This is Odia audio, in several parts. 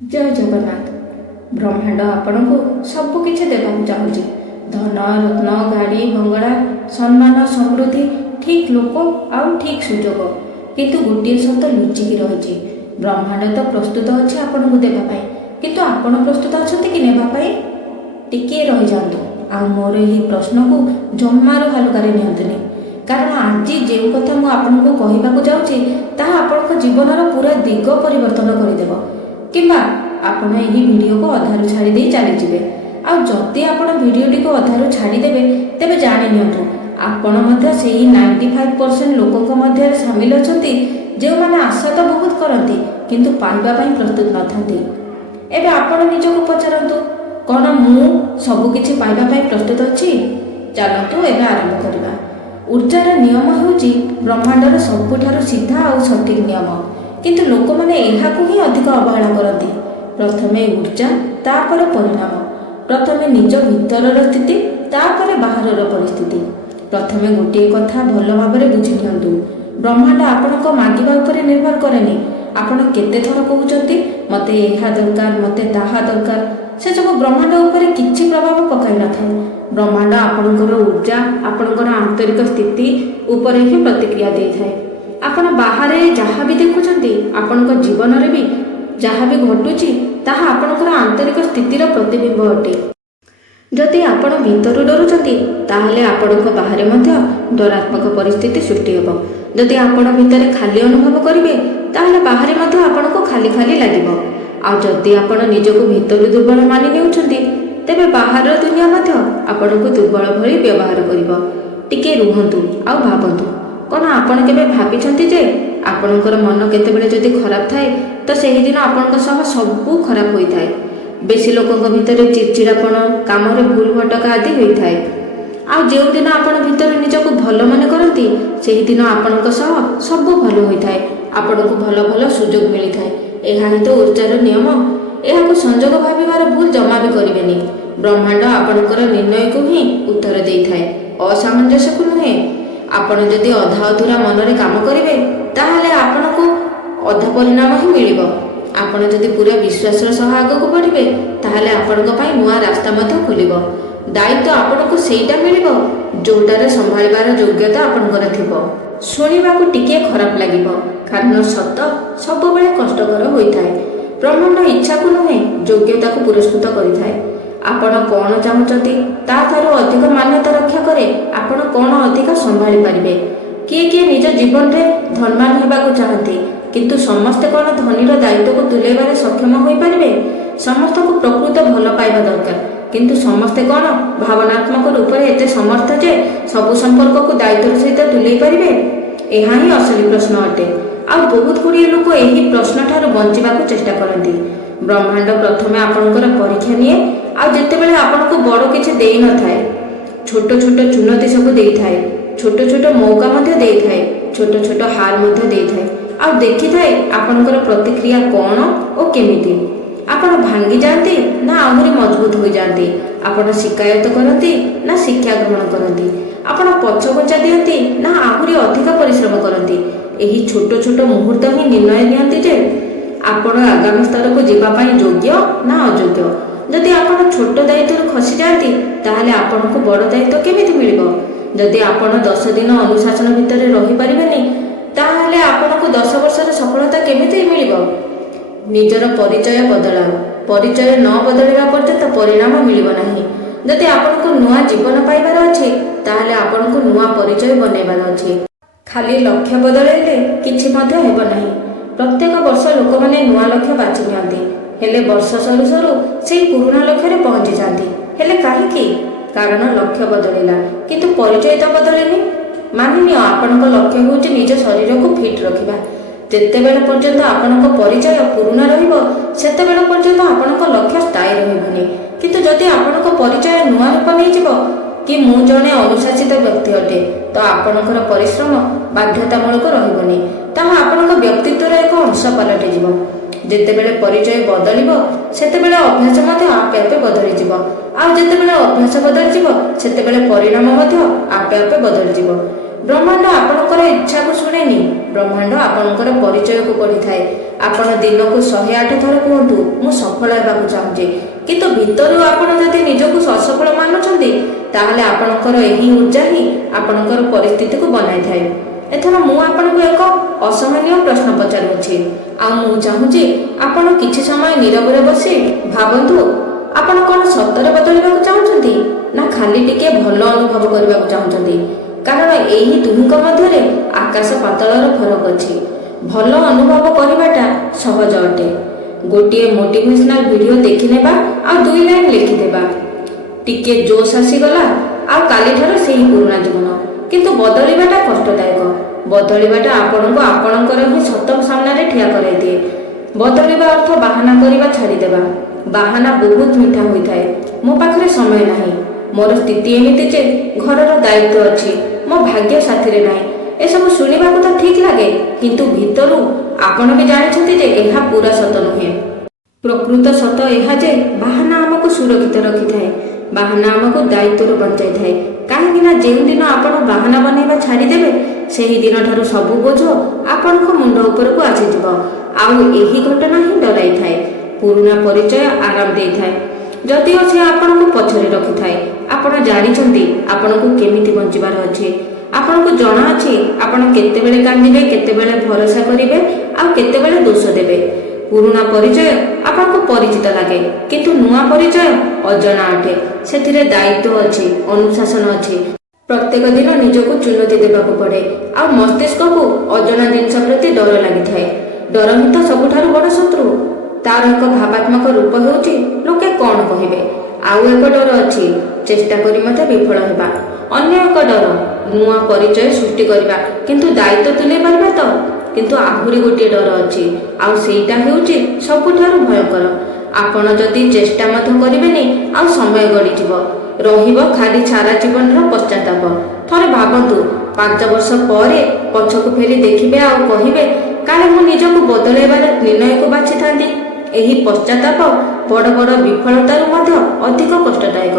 जय जगन्नाथ। ब्रह्मांड आपण को सबकिछि देवाक चाहूँ। धन रत्न गाड़ी बंगला सम्मान समृद्धि ठीक लोक आउ ठीक सुजोग, किंतु गोटे सत लुचिकी रही। ब्रह्मांड तो प्रस्तुत अच्छे आपण को देवाई, किंतु आपण प्रस्तुत अच्छा कि नेबाई टिके रही जातु। आ मोर यही प्रश्न को जमार हालुकारे नियंतुनी, कारण आज जो कथा मुझे आपन को कहवाक जाऊँगी ताहा आपण जीवनर पूरा दिग परिवर्तन करदेव किंबा आपण यही वीडियो को अधारू छाड़ी चलीजे। आदि आपण वीडियोटी को अधारू छाड़ीदेवे तेरे जाणी नियंतु आपण मध्य से 95% लोकों मध्य सामिल अच्छा जो मैंने आशा तो बहुत करती किंतु पाइबापी प्रस्तुत न था। एवं आपण निजक पचारतु कौन मु सबकि पाइबापी प्रस्तुत अच्छी। चलतु एवं आरंभ करवा। ऊर्जार नियम होउची ब्रह्मांडर सबुठार सीधा और सठिक नियम, किंतु लोक मैंने ही अधिक अवहेला करती। प्रथमे ऊर्जा तापर परिणाम, प्रथमे निज भीतर स्थिति तापर बाहर परिस्थिति। प्रथमे गोटे कथा भल भाव बुझी नियंतु, ब्रह्मांड आपण मागिबा उपर निर्भर करेनि। आपण केते थर कहउचंती मते एहा दरकार मते ताहा दरकार, से सब ब्रह्मांड उपर किछि प्रभाव पकाई न थाए। ब्रह्मांड आपणकर ऊर्जा आपणकर आंतरिक स्थिति उपर ही प्रतिक्रिया दे थाए। आपण बाहर जहाँ भी देखुचंती आपणक जीवन रे भी जहाँ भी घटुची ताहा आपणकर आंतरिक स्थितिर प्रतिबिंब अटे। जदि आपण भीतर डरुचंती ताहले आपणक बाहर मध्य डरात्मक परिस्थिति सृष्टि हेबो। जदि आपण भीतर खाली अनुभव करिवे ताहले बाहर मध्य आपणको खाली खाली लागिबो। आ जदि आपण निजको भीतर दुर्बल मानि नेउचंती तेबे बाहर दुनिया मध्य आपणको दुर्बल भली व्यवहार करिबो। टिके रुहंतु आ भाबंतु, कौन आपण केबे भाबिछंती जे आपणकर मन केतेबेले जदि खराब थाए तो सेही दिन आपणक सह सबु खराब होई थाए। बेसी लोकंक भितर चिड़चिड़ापण कामरे भूल भटका आदि होई थाए। आ जो दिन आपण भितर निजको भल मन करती सेही दिन आपणक सह सबु भल होई थाए। आपणको भल भल सुजोग मिली थाए। एहा ही तो ऊर्जार नियम। एहाको संजोग भाबिबार भूल जमा भी करिवेनी। ब्रह्मांड आपणकर निर्णय को ही उत्तर देई थाए, असामंजस्य को नुहे। आपण जदि अधा अधूरा मनरे काम करिवे ताहले आपणको अधा परिणाम ही मिलिबो। आपण जदि पूरा विश्वासर सह आगको बढ़िबे ताहले आपणको पई नुआ रास्ता मध्य खोलिबो। दायित्व आपणको सेइटा मिलिबो जोटारे संभाळिबार योग्यता आपणकर थिबो। शुणिबाकू टिके खराब लागिबो, कारण सत सब बेले कष्टकर होई थाए। ब्रह्मांड इच्छा को नुहे योग्यता को पुरस्कृत करिथाए। आपण कौन चाहूचंती ताठारु अधिक मान्यता रक्षा करे आपण कौन अधिक संभाली पारिबे। किए किए निज जीवन रे धनवान हेबाकू चाहती, किंतु समस्ते कौन धनीर दायित्व को तुलेबारे सक्षम होई पारिबे। समस्त को प्रकृत भल पाइबा दरकार, किंतु समस्ते कौन भावनात्मक रूप से एते समर्थ जे सबु संपर्क को दायित्व सहित तुले पारिबे। एहा ही असली प्रश्न अटे। आ बहुत गुड़िए लोक यही प्रश्न ठारू बंचिबाकू चेष्टा करती। ब्रह्मांड प्रथमे आपणकर परीक्षा निए। आ जेतेबेले आपणको बड़ किछि देई न थाए, छोट छोट चुनौती सब देई थाए, छोट छोट मौका मध्य देई थाए, छोट छोट हार मध्य देई थाए। आ देखि थाए आपणकर प्रतिक्रिया कौन और केमिति। आपण भांगी जाती ना आहुरी मजबूत हो जाती। आपण शिकायत करती ना शिक्षा ग्रहण करती। आपण पछघुंचा दियंती ना आहुरी अधिक परिश्रम करती। एही छोट छोट मुहूर्त ही निर्णय नियंती जे आपण आगामी स्तर को जीवा पाई योग्य ना अयोग्य। जदि आपण छोट दायित्व खसी जाती ताहले आपण को बड़ दायित्व केमिति मिलिबो। जदि आपण 10 दिन अनुशासन भितर रही परिबेनी ताहले आपण को 10 वर्षर सफलता केमिति मिलिबो। निजर परिचय बदलाओ, परिचय न बदलवा पर्यंत परिणाम मिलिबो नाही। जदि आपण को नुआ जीवन पाइबार अछि ताहले आपण को नुआ परिचय बनेबार अछि। खाली लक्ष्य बदलैले किछि मध्य हेबो नाही। प्रत्येक वर्ष लोक माने नुआ लक्ष्य बाछि नियंती, हेले वर्ष सरू सरू से पुराना लक्ष्य रे पहुंची जाती। हेले काहेकि? कारण लक्ष्य बदलिला किंतु परिचय तो बदलेनी। मानिनिय आपणक लक्ष्य होउची निज शरीर को फिट रखिबा। जेतेबेले पर्यंत आपणक परिचय पुराना रहिबो सेतेबेले पर्यंत आपणक लक्ष्य स्थायी रहिबनी। किंतु जदि आपणक परिचय नुआ रूप नै जिवो कि मु जने अनुशासित व्यक्ति अटे तो आपणकर परिश्रम बाध्यतामूलक रहिबनी। ताहा आपणक व्यक्तित्वर एक अंश पलटि जिवो। जेतेबेले परिचय बदलिबो सेतेबेले अभ्यास मध्य आपे आपे बदली जिवो। आ जेतेबेले अभ्यास बदली जिवो सेतेबेले परिणाम मध्य आपे आपे बदली जिवो। ବ୍ରହ୍ମାଣ୍ଡ ଆପଣଙ୍କର ଇଚ୍ଛାକୁ ଶୁଣେନି, ବ୍ରହ୍ମାଣ୍ଡ ଆପଣଙ୍କର ପରିଚୟକୁ ପଢ଼ିଥାଏ। ଆପଣ ଦିନକୁ 108 ଥର କୁହନ୍ତୁ ମୁଁ ସଫଳ ହେବାକୁ ଚାହୁଁଛି, କିନ୍ତୁ ଭିତରୁ ଆପଣ ଯଦି ନିଜକୁ ଅସଫଳ ମାନୁଛନ୍ତି ତାହେଲେ ଆପଣଙ୍କର ଏହି ଊର୍ଜା ହିଁ ଆପଣଙ୍କର ପରିସ୍ଥିତିକୁ ବନାଇଥାଏ। ଏଥର ମୁଁ ଆପଣଙ୍କୁ ଏକ ଅସହନୀୟ ପ୍ରଶ୍ନ ପଚାରୁଅଛି, ଆଉ ମୁଁ ଚାହୁଁଛି ଆପଣ କିଛି ସମୟ ନୀରବରେ ବସି ଭାବନ୍ତୁ ଆପଣ କ'ଣ ସତରେ ବଦଳିବାକୁ ଚାହୁଁଛନ୍ତି ନା ଖାଲି ଟିକେ ଭଲ ଅନୁଭବ କରିବାକୁ ଚାହୁଁଛନ୍ତି। କାରଣ ଏହି ଦୁହିଁଙ୍କ ମଧ୍ୟରେ ଆକାଶ ପାତାଳର ଫରକ ଅଛି। ଭଲ ଅନୁଭବ କରିବାଟା ସହଜ ଅଟେ। ଗୋଟିଏ ମୋଟିଭେସନାଲ ଭିଡ଼ିଓ ଦେଖିନେବା ଆଉ 2 ଲାଇନ୍ ଲେଖିଦେବା, ଟିକେ ଜୋଶ ଆସିଗଲା ଆଉ କାଲିଠାରୁ ସେହି ପୁରୁଣା ଜୀବନ। କିନ୍ତୁ ବଦଳିବାଟା କଷ୍ଟଦାୟକ। ବଦଳିବାଟା ଆପଣଙ୍କୁ ଆପଣଙ୍କର ହିଁ ସତ ସାମ୍ନାରେ ଠିଆ କରାଇଦିଏ। ବଦଳିବା ଅର୍ଥ ବାହାନା କରିବା ଛାଡ଼ିଦେବା। ବାହାନା ବହୁତ ମିଠା ହୋଇଥାଏ। ମୋ ପାଖରେ ସମୟ ନାହିଁ, ମୋର ସ୍ଥିତି ଏମିତି ଯେ ଘରର ଦାୟିତ୍ୱ ଅଛି, ମୋ ଭାଗ୍ୟ ସାଥିରେ ନାହିଁ, ଏସବୁ ଶୁଣିବାକୁ ତ ଠିକ୍ ଲାଗେ, କିନ୍ତୁ ଭିତରୁ ଆପଣ ବି ଜାଣିଛନ୍ତି ଯେ ଏହା ପୁରା ସତ ନୁହେଁ। ପ୍ରକୃତ ସତ ଏହା ଯେ ବାହାନା ଆମକୁ ସୁରକ୍ଷିତ ରଖିଥାଏ, ବାହାନା ଆମକୁ ଦାୟିତ୍ୱରୁ ବଞ୍ଚାଇଥାଏ। କାହିଁକି ନା ଯେଉଁଦିନ ଆପଣ ବାହାନା ବନେଇବା ଛାଡ଼ିଦେବେ ସେହି ଦିନଠାରୁ ସବୁ ବୋଝ ଆପଣଙ୍କ ମୁଣ୍ଡ ଉପରକୁ ଆସିଯିବ। ଆଉ ଏହି ଘଟଣା ହିଁ ଡରାଇଥାଏ। ପୁରୁଣା ପରିଚୟ ଆରାମ ଦେଇଥାଏ, ଯଦିଓ ସେ ଆପଣଙ୍କୁ ପଛରେ ରଖିଥାଏ। ଆପଣ ଜାଣିଛନ୍ତି ଆପଣଙ୍କୁ କେମିତି ବଞ୍ଚିବାର ଅଛି। ଆପଣଙ୍କୁ ଜଣାଅଛି ଆପଣ କେତେବେଳେ କାନ୍ଦିବେ, କେତେବେଳେ ଭରସା କରିବେ ଆଉ କେତେବେଳେ ଦୋଷ ଦେବେ। ପୁରୁଣା ପରିଚୟ ଆପଣଙ୍କୁ ପରିଚିତ ଲାଗେ, କିନ୍ତୁ ନୂଆ ପରିଚୟ ଅଜଣା ଅଟେ। ସେଥିରେ ଦାୟିତ୍ୱ ଅଛି, ଅନୁଶାସନ ଅଛି। ପ୍ରତ୍ୟେକ ଦିନ ନିଜକୁ ଚୁନୌତି ଦେବାକୁ ପଡ଼େ। ଆଉ ମସ୍ତିଷ୍କକୁ ଅଜଣା ଜିନିଷ ପ୍ରତି ଡର ଲାଗିଥାଏ। ଡର ହିଁ ତ ସବୁଠାରୁ ବଡ଼ ଶତ୍ରୁ। ତାର ଏକ ଭାବାତ୍ମକ ରୂପ ହେଉଛି ଲୋକେ କ'ଣ କହିବେ। ଆଉ ଏକ ଡର ଅଛି, ଚେଷ୍ଟା କରି ମଧ୍ୟ ବିଫଳ ହେବା। ଅନ୍ୟ ଏକ ଡର, ନୂଆ ପରିଚୟ ସୃଷ୍ଟି କରିବା କିନ୍ତୁ ଦାୟିତ୍ୱ ତୁଲେଇ ପାରିବା ତ। କିନ୍ତୁ ଆହୁରି ଗୋଟିଏ ଡର ଅଛି, ଆଉ ସେଇଟା ହେଉଛି ସବୁଠାରୁ ଭୟଙ୍କର। ଆପଣ ଯଦି ଚେଷ୍ଟା ମଧ୍ୟ କରିବେନି ଆଉ ସମୟ ଗଡ଼ିଯିବ, ରହିବ ଖାଲି ସାରା ଜୀବନର ପଶ୍ଚାତାପ। ଥରେ ଭାବନ୍ତୁ, 5 ବର୍ଷ ପରେ ପଛକୁ ଫେରି ଦେଖିବେ ଆଉ କହିବେ କାଳେ ମୁଁ ନିଜକୁ ବଦଳାଇବାର ନିର୍ଣ୍ଣୟକୁ ବାଛିଥାନ୍ତି। ଏହି ପଶ୍ଚାତାପ ବଡ଼ ବଡ଼ ବିଫଳତାରୁ ମଧ୍ୟ ଅଧିକ କଷ୍ଟଦାୟକ।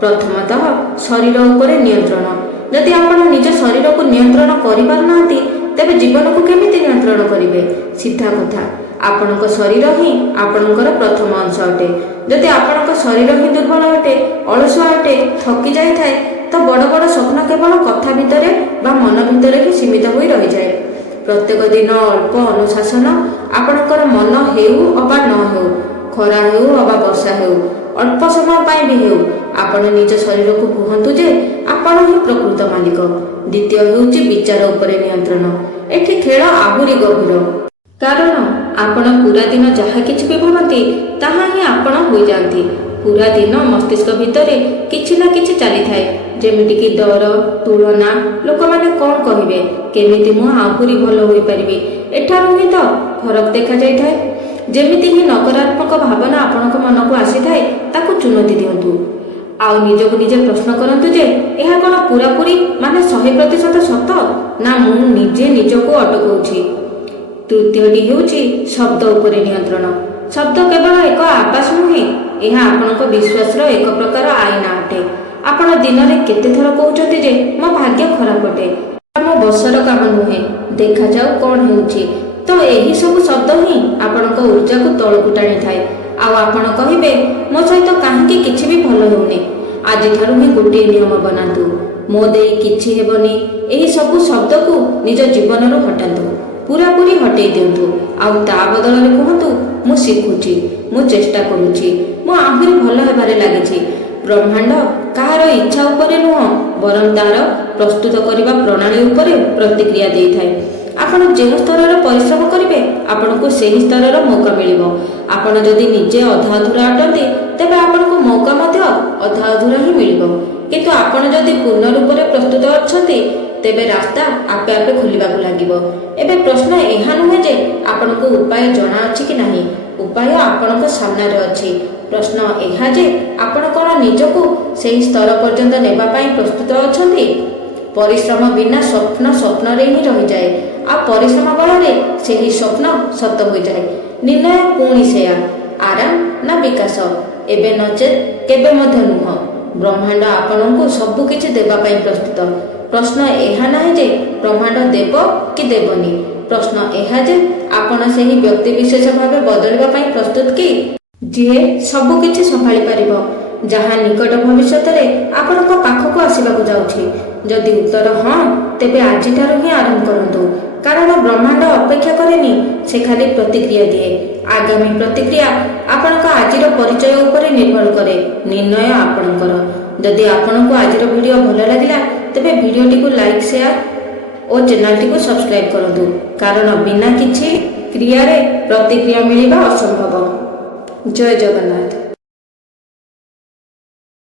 ପ୍ରଥମତଃ ଶରୀର ଉପରେ ନିୟନ୍ତ୍ରଣ। ଯଦି ଆପଣ ନିଜ ଶରୀରକୁ ନିୟନ୍ତ୍ରଣ କରିପାରୁନାହାନ୍ତି ତେବେ ଜୀବନକୁ କେମିତି ନିୟନ୍ତ୍ରଣ କରିବେ? ସିଧା କଥା, ଆପଣଙ୍କ ଶରୀର ହିଁ ଆପଣଙ୍କର ପ୍ରଥମ ଅଂଶ ଅଟେ। ଯଦି ଆପଣଙ୍କ ଶରୀର ହିଁ ଦୁର୍ବଳ ଅଟେ, ଅଳସୁଆ ଅଟେ, ଥକି ଯାଇଥାଏ, ତ ବଡ଼ ବଡ଼ ସ୍ୱପ୍ନ କେବଳ କଥା ଭିତରେ ବା ମନ ଭିତରେ ହିଁ ସୀମିତ ହୋଇ ରହିଯାଏ। ପ୍ରତ୍ୟେକ ଦିନ ଅଳ୍ପ ଅନୁଶାସନ। ଆପଣଙ୍କର ମନ ହେଉ ଅବା ନ ହେଉ, ଖରା ହେଉ ଅବା ବର୍ଷା ହେଉ, ଅଳ୍ପ ସମୟ ପାଇଁ ବି ହେଉ, ଆପଣ ନିଜ ଶରୀରକୁ କୁହନ୍ତୁ ଯେ ଆପଣ ହିଁ ପ୍ରକୃତ ମାଲିକ। ଦ୍ୱିତୀୟ ହେଉଛି ବିଚାର ଉପରେ ନିୟନ୍ତ୍ରଣ। ଏଠି ଖେଳ ଆହୁରି ଗଭୀର, କାରଣ ଆପଣ ପୁରା ଦିନ ଯାହା କିଛି ବି ଭାବନ୍ତି ତାହା ହିଁ ଆପଣ ହୋଇଯାଆନ୍ତି। ପୁରା ଦିନ ମସ୍ତିଷ୍କ ଭିତରେ କିଛି ନା କିଛି ଚାଲିଥାଏ, ଯେମିତିକି ଡର, ତୁଳନା, ଲୋକମାନେ କ'ଣ କହିବେ, କେମିତି ମୁଁ ଆହୁରି ଭଲ ହୋଇପାରିବି। ଏଠାରୁ ହିଁ ତ ଫରକ ଦେଖାଯାଇଥାଏ। ଯେମିତି ହିଁ ନକାରାତ୍ମକ ଭାବନା ଆପଣଙ୍କ ମନକୁ ଆସିଥାଏ ତାକୁ ଚୁନୌତି ଦିଅନ୍ତୁ। ଆଉ ନିଜକୁ ନିଜେ ପ୍ରଶ୍ନ କରନ୍ତୁ ଯେ ଏହା କ'ଣ ପୁରାପୁରି ମାନେ 100% ସତ, ନା ମୁଁ ନିଜେ ନିଜକୁ ଅଟକାଉଛି। ତୃତୀୟଟି ହେଉଛି ଶବ୍ଦ ଉପରେ ନିୟନ୍ତ୍ରଣ। ଶବ୍ଦ କେବଳ ଏକ ଆବାସ ନୁହେଁ, ଏହା ଆପଣଙ୍କ ବିଶ୍ୱାସର ଏକ ପ୍ରକାର ଆଇନା ଅଟେ। ଆପଣ ଦିନରେ କେତେଥର କହୁଛନ୍ତି ଯେ ମୋ ଭାଗ୍ୟ ଖରାପ ଅଟେ, ମୋ ବଶର କାମ ନୁହେଁ, ଦେଖାଯାଉ କ'ଣ ହେଉଛି। ତ ଏହି ସବୁ ଶବ୍ଦ ହିଁ ଆପଣଙ୍କ ଊର୍ଜାକୁ ତଳକୁ ଟାଣିଥାଏ। ଆଉ ଆପଣ କହିବେ ମୋ ସହିତ କାହିଁକି କିଛି ବି ଭଲ ହେଉନି। ଆଜିଠାରୁ ହିଁ ଗୋଟିଏ ନିୟମ ବନାନ୍ତୁ, ମୋ ଦେଇ କିଛି ହେବନି। ଏହି ସବୁ ଶବ୍ଦକୁ ନିଜ ଜୀବନରୁ ହଟାନ୍ତୁ, ପୁରାପୁରି ହଟେଇ ଦିଅନ୍ତୁ। ଆଉ ତା ବଦଳରେ କୁହନ୍ତୁ ମୁଁ ଶିଖୁଛି, ମୁଁ ଚେଷ୍ଟା କରୁଛି, ମୁଁ ଆହୁରି ଭଲ ହେବାରେ ଲାଗିଛି। ବ୍ରହ୍ମାଣ୍ଡ କାହାର ଇଚ୍ଛା ଉପରେ ନୁହଁ, ବରଂ ତାର ପ୍ରସ୍ତୁତ କରିବା ପ୍ରଣାଳୀ ଉପରେ ପ୍ରତିକ୍ରିୟା ଦେଇଥାଏ। ଆପଣ ଯେଉଁ ସ୍ତରରେ ପରିଶ୍ରମ କରିବେ ଆପଣଙ୍କୁ ସେହି ସ୍ତରର ମୌକା ମିଳିବ। ଆପଣ ଯଦି ନିଜେ ଅଧା ଅଧୁରା ଅଟନ୍ତି ତେବେ ଆପଣଙ୍କୁ ମୌକା ମଧ୍ୟ ଅଧା ଅଧୁରା ହିଁ ମିଳିବ। କିନ୍ତୁ ଆପଣ ଯଦି ପୂର୍ଣ୍ଣ ରୂପରେ ପ୍ରସ୍ତୁତ ଅଛନ୍ତି ତେବେ ରାସ୍ତା ଆପେ ଆପେ ଖୋଲିବାକୁ ଲାଗିବ। ଏବେ ପ୍ରଶ୍ନ ଏହା ନୁହେଁ ଯେ ଆପଣଙ୍କୁ ଉପାୟ ଜଣାଅଛି କି ନାହିଁ, ଉପାୟ ଆପଣଙ୍କ ସାମ୍ନାରେ ଅଛି। ପ୍ରଶ୍ନ ଏହା ଯେ ଆପଣ କ'ଣ ନିଜକୁ ସେହି ସ୍ତର ପର୍ଯ୍ୟନ୍ତ ନେବା ପାଇଁ ପ୍ରସ୍ତୁତ ଅଛନ୍ତି। ପରିଶ୍ରମ ବିନା ସ୍ୱପ୍ନ ସ୍ୱପ୍ନରେ ହିଁ ରହିଯାଏ, ଆଉ ପରିଶ୍ରମ ବଳରେ ସେହି ସ୍ୱପ୍ନ ସତ ହୋଇଯାଏ। ନିର୍ଣ୍ଣୟ ପୁଣି ସେୟା, ଆରାମ ନା ବିକାଶ, ଏବେ ନଚେତ୍ କେବେ ମଧ୍ୟ ନୁହଁ। ବ୍ରହ୍ମାଣ୍ଡ ଆପଣଙ୍କୁ ସବୁକିଛି ଦେବା ପାଇଁ ପ୍ରସ୍ତୁତ। ପ୍ରଶ୍ନ ଏହା ନାହିଁ ଯେ ବ୍ରହ୍ମାଣ୍ଡ ଦେବ କି ଦେବନି, ପ୍ରଶ୍ନ ଏହା ଯେ ଆପଣ ସେହି ବ୍ୟକ୍ତି ବିଶେଷ ଭାବେ ବଦଳିବା ପାଇଁ ପ୍ରସ୍ତୁତ କି, ଯିଏ ସବୁ କିଛି ସମ୍ଭାଳି ପାରିବ, ଯାହା ନିକଟ ଭବିଷ୍ୟତରେ ଆପଣଙ୍କ ପାଖକୁ ଆସିବାକୁ ଯାଉଛି। ଯଦି ଉତ୍ତର ହଁ, ତେବେ ଆଜିଠାରୁ ହିଁ ଆରମ୍ଭ କରନ୍ତୁ, କାରଣ ବ୍ରହ୍ମାଣ୍ଡ ଅପେକ୍ଷା କରେନି, ସେ ଖାଲି ପ୍ରତିକ୍ରିୟା ଦିଏ। ଆଗାମୀ ପ୍ରତିକ୍ରିୟା ଆପଣଙ୍କ ଆଜିର ପରିଚୟ ଉପରେ ନିର୍ଭର କରେ, ନିର୍ଣ୍ଣୟ ଆପଣଙ୍କର। ଯଦି ଆପଣଙ୍କୁ ଆଜିର ଭିଡ଼ିଓ ଭଲ ଲାଗିଲା ତେବେ ଭିଡ଼ିଓଟିକୁ ଲାଇକ୍, ସେୟାର ଓ ଚ୍ୟାନେଲଟିକୁ ସବସ୍କ୍ରାଇବ୍ କରନ୍ତୁ, କାରଣ ବିନା କିଛି କ୍ରିୟାରେ ପ୍ରତିକ୍ରିୟା ମିଳିବା ଅସମ୍ଭବ। ଜୟ ଜଗନ୍ନାଥ।